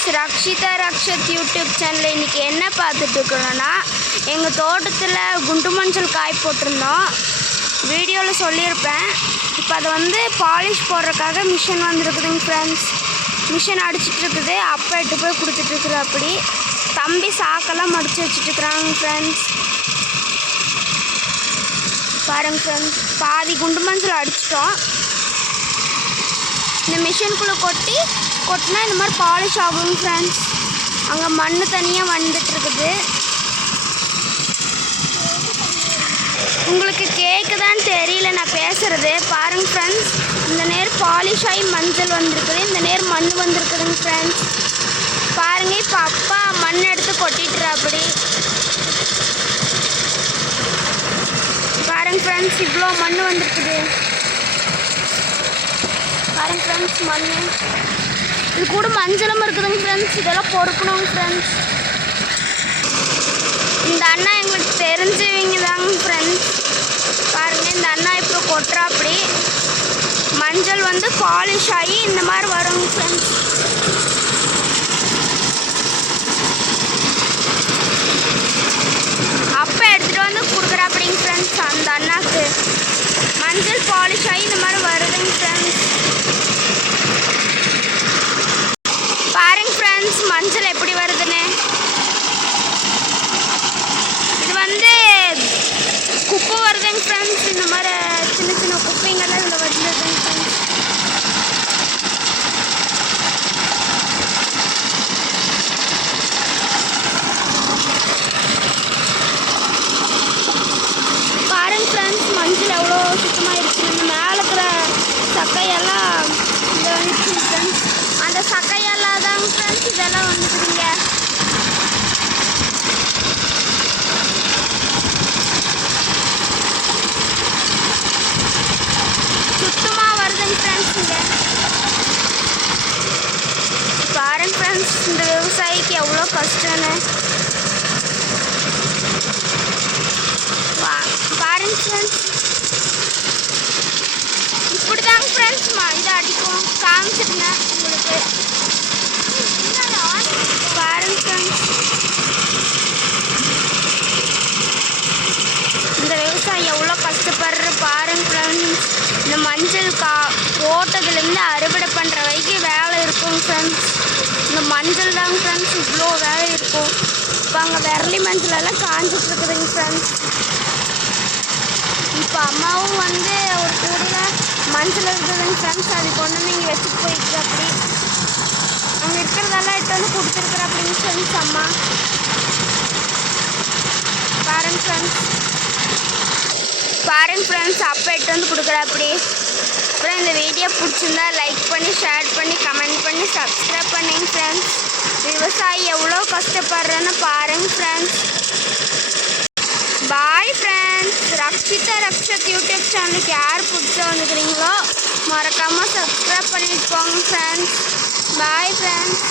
Friends, Rakshitha Rakshath YouTube சேனலில் இன்றைக்கி என்ன பார்த்துட்ருக்குறோன்னா, எங்கள் தோட்டத்தில் குண்டு மஞ்சள் காய் போட்டிருந்தோம். வீடியோவில் சொல்லியிருப்பேன். இப்போ அதை பாலிஷ் போடுறதுக்காக மிஷின் வந்துருக்குதுங்க ஃப்ரெண்ட்ஸ். மிஷின் அடிச்சிட்ருக்குது. அப்போ எட்டு போய் கொடுத்துட்ருக்குற. அப்படி தம்பி சாக்கெல்லாம் மடித்து வச்சுட்ருக்குறாங்க ஃப்ரெண்ட்ஸ். பாருங்க ஃப்ரெண்ட்ஸ், பாதி குண்டு மஞ்சள் அடிச்சிட்டோம். இந்த மிஷினுக்குள்ளே கொட்டினா இந்த மாதிரி பாலிஷ் ஆகுங்க ஃப்ரெண்ட்ஸ். அங்கே மண் தனியாக வந்துட்டுருக்குது. உங்களுக்கு கேட்குதான்னு தெரியல நான் பேசுகிறது. பாருங்கள் ஃப்ரெண்ட்ஸ், இந்த நேர் பாலிஷ் ஆகி மஞ்சள் வந்திருக்குது, இந்த நேர் மண் வந்திருக்குதுங்க ஃப்ரெண்ட்ஸ். பாருங்கள், இப்போ அப்பா மண் எடுத்து கொட்டிட்டுறா. அப்படி பாருங்கள் ஃப்ரெண்ட்ஸ், இவ்வளோ மண் வந்திருக்குது. பாருங்க ஃப்ரெண்ட்ஸ், மண் இது கூட மஞ்சளும் இருக்குதுங்க ஃப்ரெண்ட்ஸ். இதெல்லாம் பொறுக்கணுங்க ஃப்ரெண்ட்ஸ். இந்த அண்ணா எங்களுக்கு தெரிஞ்சவங்க தாங்க ஃப்ரெண்ட்ஸ். பாருங்கள், இந்த அண்ணா இப்போ கொட்டுறா. அப்படி மஞ்சள் பாலிஷ் ஆகி இந்த மாதிரி வருங்க ஃப்ரெண்ட்ஸ். அப்போ எடுத்துகிட்டு கொடுக்குறா அப்படிங்க ஃப்ரெண்ட்ஸ். அந்த அண்ணாக்கு மஞ்சள் பாலிஷ் ஆகி இந்த மாதிரி வருதுங்க ஃப்ரெண்ட்ஸ். பாருங்க ஃப்ரெண்ட்ஸ், மஞ்சள் எப்படி வருதுன்னு. இது குப்பை வருதுங்க ஃப்ரெண்ட்ஸ். இந்த மாதிரி சின்ன சின்ன குப்பைங்கெல்லாம் இதில் வருதுங்க ஃப்ரெண்ட்ஸ். பாருங்க ஃப்ரெண்ட்ஸ், மஞ்சள் எவ்வளோ சுத்தமாக இருக்குது. இந்த மேலே இருக்கிற சக்கையெல்லாம் இங்கே வந்துச்சுங்க ஃப்ரெண்ட்ஸ். அந்த சக்கையெல்லாம் தாங்க ஃப்ரெண்ட்ஸ் இதெல்லாம் வந்துக்குதுங்க. சுத்தமாக வருதுங்க ஃப்ரெண்ட்ஸ். இங்கே பாருங்க ஃப்ரெண்ட்ஸ், இந்த விவசாயிக்கு எவ்வளோ கஷ்டம்னு. பாருங்க ஃப்ரெண்ட்ஸ், இப்படி தாங்க ஃப்ரெண்ட்ஸ் இதை அடிக்கும். காமிச்சிருந்தேன் உங்களுக்கு. பாருங்க ஃப்ரெண்ட்ஸ், இந்த விவசாயி எவ்வளோ கஷ்டப்படுற. பாருங்க ஃப்ரெண்ட்ஸ், இந்த மஞ்சள் போட்டதுலேருந்து அறுவடை பண்ணுற வரைக்கும் வேலை இருக்குங்க ஃப்ரெண்ட்ஸ். இந்த மஞ்சள் தாங்க ஃப்ரெண்ட்ஸ் இவ்வளோ வேலை இருக்கும். இப்போ அங்கே விரலி மஞ்சள் எல்லாம் காஞ்சிட்ருக்குதுங்க ஃப்ரெண்ட்ஸ். இப்போ அம்மாவும் ஒரு கூடையில் மஞ்சள் இருக்குதுங்க ஃப்ரெண்ட்ஸ். அது கொண்டு இங்கே வச்சுட்டு போயிட்டு அப்படி அங்கே இருக்கிறதெல்லாம் எட்டு கொடுத்துருக்குற அப்படிங்க ஃப்ரெண்ட்ஸ் அம்மா. பாருங்க ஃப்ரெண்ட்ஸ், அப்போ எட்டு கொடுக்குற அப்படி. அப்புறம் இந்த வீடியோ பிடிச்சிருந்தா லைக் பண்ணி, ஷேர் பண்ணி, கமெண்ட் பண்ணி, சப்ஸ்கிரைப் பண்ணிங்க ஃப்ரெண்ட்ஸ். விவசாயி எவ்வளோ கஷ்டப்படுறேன்னு பாருங்க friends. Bye friends. Rakshitha Rakshath YouTube சேனலுக்கு யார் புதுசாக வந்துக்கிறீங்களோ மறக்காமல் சப்ஸ்கிரைப் பண்ணிட்டு போங்க ஃப்ரெண்ட்ஸ். Bye friends.